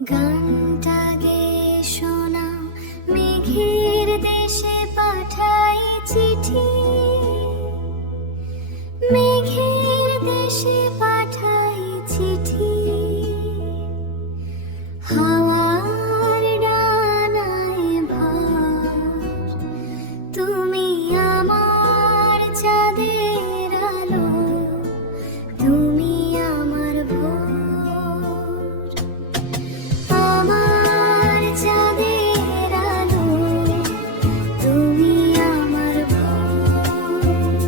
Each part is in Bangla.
গানটা গেয়ে শোনাও, মেঘের দেশে পাঠাই চিঠি, মেঘের দেশে পাঠাই চিঠি। হাওয়ার ডানায় ভার, তুমি আমার চাঁদের আলো, তুমি আমার ভোর। আমার চাঁদের আলো, তুমি আমার ভোর।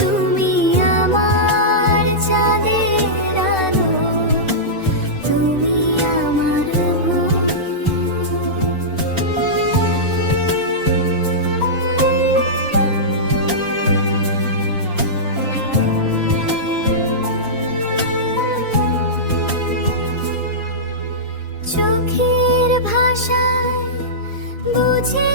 তুমি আমার চাঁদের আলো, তুমি আমার ভোর। চোখের ভাষায় বুঝে